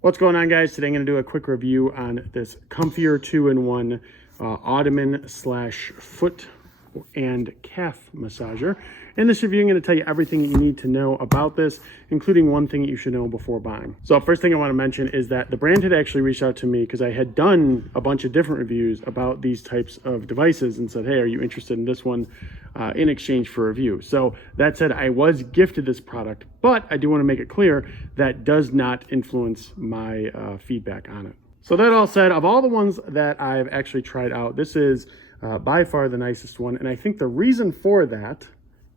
What's going on, guys? Today I'm going to do a quick review on this COMFIER 2-in-1 ottoman slash foot and calf massager. In this review, I'm going to tell you everything that you need to know about this, including one thing that you should know before buying. So first thing I want to mention is that the brand had actually reached out to me because I had done a bunch of different reviews about these types of devices and said, hey, are you interested in this one in exchange for a review? So that said, I was gifted this product, but I do want to make it clear that does not influence my feedback on it. So that all said, of all the ones that I've actually tried out, this is by far the nicest one. And I think the reason for that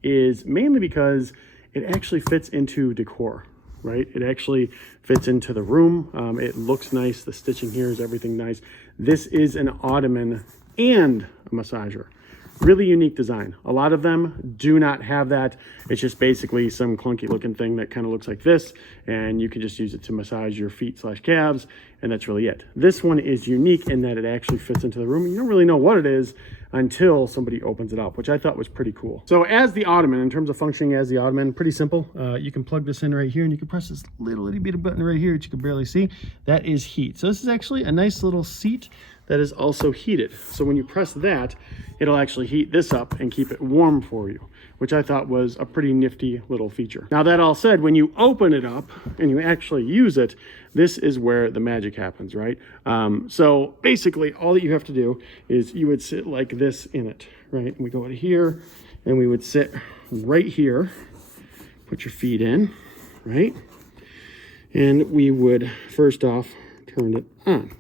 is mainly because it actually fits into decor, right? It actually fits into the room. It looks nice. The stitching here is everything nice. This is an ottoman and a massager. Really unique design. A lot of them do not have that. It's just basically some clunky looking thing that kind of looks like this, and you can just use it to massage your feet slash calves, and that's really it. This one is unique in that it actually fits into the room. You don't really know what it is until somebody opens it up, which I thought was pretty cool. So as the ottoman, in terms of functioning as the ottoman, pretty simple. You can plug this in right here, and you can press this little itty bitty button right here that you can barely see. That is heat. So this is actually a nice little seat that is also heated. So when you press that, it'll actually heat this up and keep it warm for you, which I thought was a pretty nifty little feature. Now that all said, when you open it up and you actually use it, this is where the magic happens, right? So basically all that you have to do is you would sit like this in it, right? And we go to here and we would sit right here, put your feet in, right? And we would first off turn it on.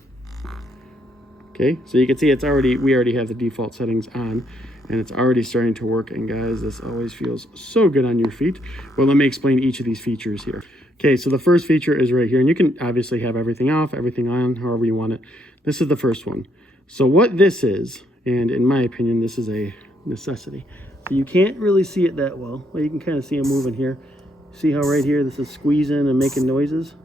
Okay, so you can see we already have the default settings on, and it's already starting to work. And guys, this always feels so good on your feet. Well, let me explain each of these features here. Okay, so the first feature is right here, and you can obviously have everything off, everything on, however you want it. This is the first one. So what this is, and in my opinion, this is a necessity. So you can't really see it that well. Well, you can kind of see it moving here. See how right here, this is squeezing and making noises,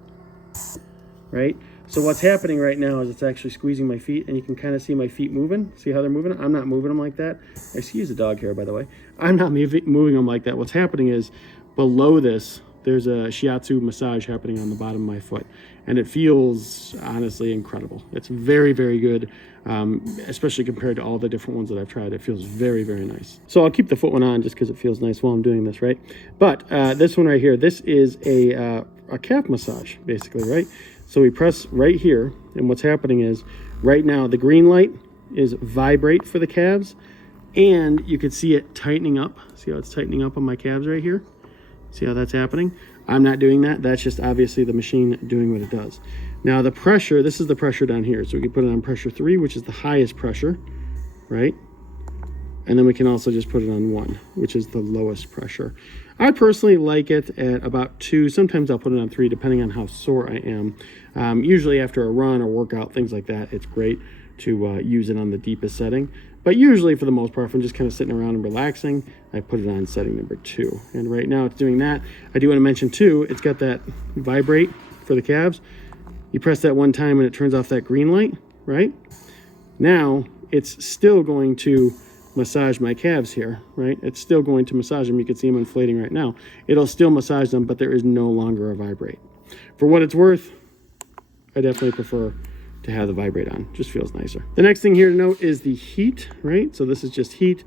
right? So what's happening right now is it's actually squeezing my feet, and you can kind of see my feet moving. See how they're moving? I'm not moving them like that. Excuse the dog hair, by the way. I'm not moving them like that. What's happening is below this, there's a Shiatsu massage happening on the bottom of my foot, and it feels honestly incredible. It's very, very good, especially compared to all the different ones that I've tried. It feels very, very nice. So I'll keep the foot one on just because it feels nice while I'm doing this, right? But this one right here, this is a calf massage, basically, right? So we press right here, and what's happening is right now the green light is vibrate for the calves, and you can see it tightening up. See how it's tightening up on my calves right here? See how that's happening? I'm not doing that. That's just obviously the machine doing what it does. Now the pressure, this is the pressure down here. So we can put it on pressure 3, which is the highest pressure, right? And then we can also just put it on 1, which is the lowest pressure. I personally like it at about 2. Sometimes I'll put it on 3, depending on how sore I am. Usually after a run or workout, things like that, it's great to use it on the deepest setting. But usually, for the most part, if I'm just kind of sitting around and relaxing, I put it on setting number 2. And right now it's doing that. I do want to mention too, it's got that vibrate for the calves. You press that one time and it turns off that green light, right? Now it's still going to massage my calves here, right? It's still going to massage them. You can see them inflating right now. It'll still massage them, but there is no longer a vibrate. For what it's worth, I definitely prefer to have the vibrate on. Just feels nicer. The next thing here to note is the heat, right? So this is just heat,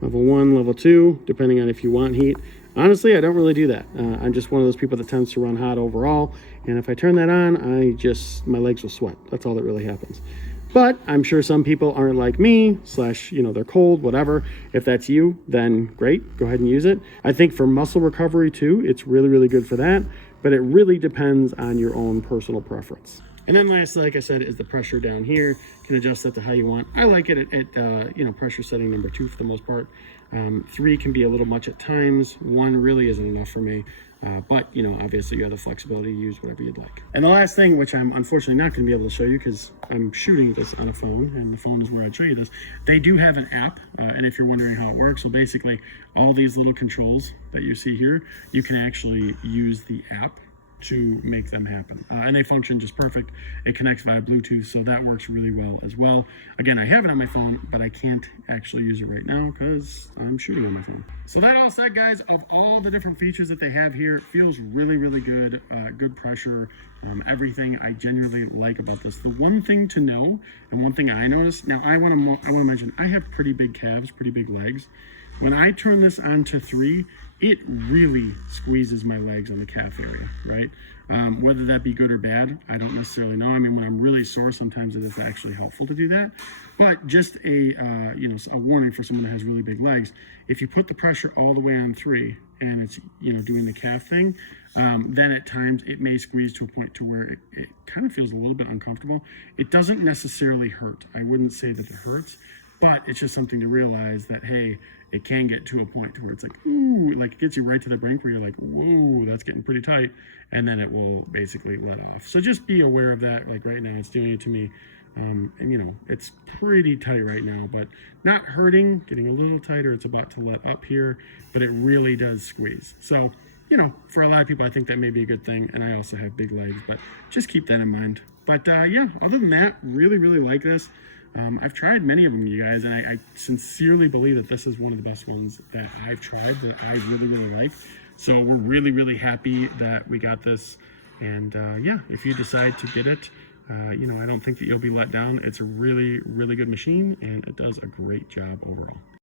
level 1, level 2, depending on if you want heat. Honestly, I don't really do that. I'm just one of those people that tends to run hot overall, and if I turn that on, my legs will sweat. That's all that really happens. But I'm sure some people aren't like me, slash, they're cold, whatever. If that's you, then great, go ahead and use it. I think for muscle recovery too, it's really, really good for that, but it really depends on your own personal preference. And then lastly, like I said, is the pressure down here. You can adjust that to how you want. I like it at pressure setting number 2 for the most part. 3 can be a little much at times. 1 really isn't enough for me. But obviously you have the flexibility to use whatever you'd like. And the last thing, which I'm unfortunately not going to be able to show you because I'm shooting this on a phone, and the phone is where I'd show you this. They do have an app, and if you're wondering how it works, so basically all these little controls that you see here, you can actually use the app to make them happen. And they function just perfect. It connects via Bluetooth, so that works really well as well. Again, I have it on my phone, but I can't actually use it right now because I'm shooting on my phone. So that all said, guys, of all the different features that they have here, it feels really, really good. Good pressure, everything I genuinely like about this. The one thing to know, and one thing I noticed, now I want to mention, I have pretty big calves, pretty big legs. When I turn this on to 3, it really squeezes my legs in the calf area, right? Whether that be good or bad, I don't necessarily know. I mean, when I'm really sore, sometimes it is actually helpful to do that. But just a warning for someone that has really big legs: if you put the pressure all the way on 3 and it's doing the calf thing, then at times it may squeeze to a point to where it kind of feels a little bit uncomfortable. It doesn't necessarily hurt. I wouldn't say that it hurts. But it's just something to realize that, hey, it can get to a point to where it's like, ooh, like it gets you right to the brink where you're like, whoa, that's getting pretty tight. And then it will basically let off. So just be aware of that. Like right now, it's doing it to me. And it's pretty tight right now, but not hurting, getting a little tighter. It's about to let up here, but it really does squeeze. So, for a lot of people, I think that may be a good thing. And I also have big legs, but just keep that in mind. But yeah, other than that, really, really like this. I've tried many of them, you guys, and I sincerely believe that this is one of the best ones that I've tried, that I really, really like. So we're really, really happy that we got this. And yeah, if you decide to get it, I don't think that you'll be let down. It's a really, really good machine, and it does a great job overall.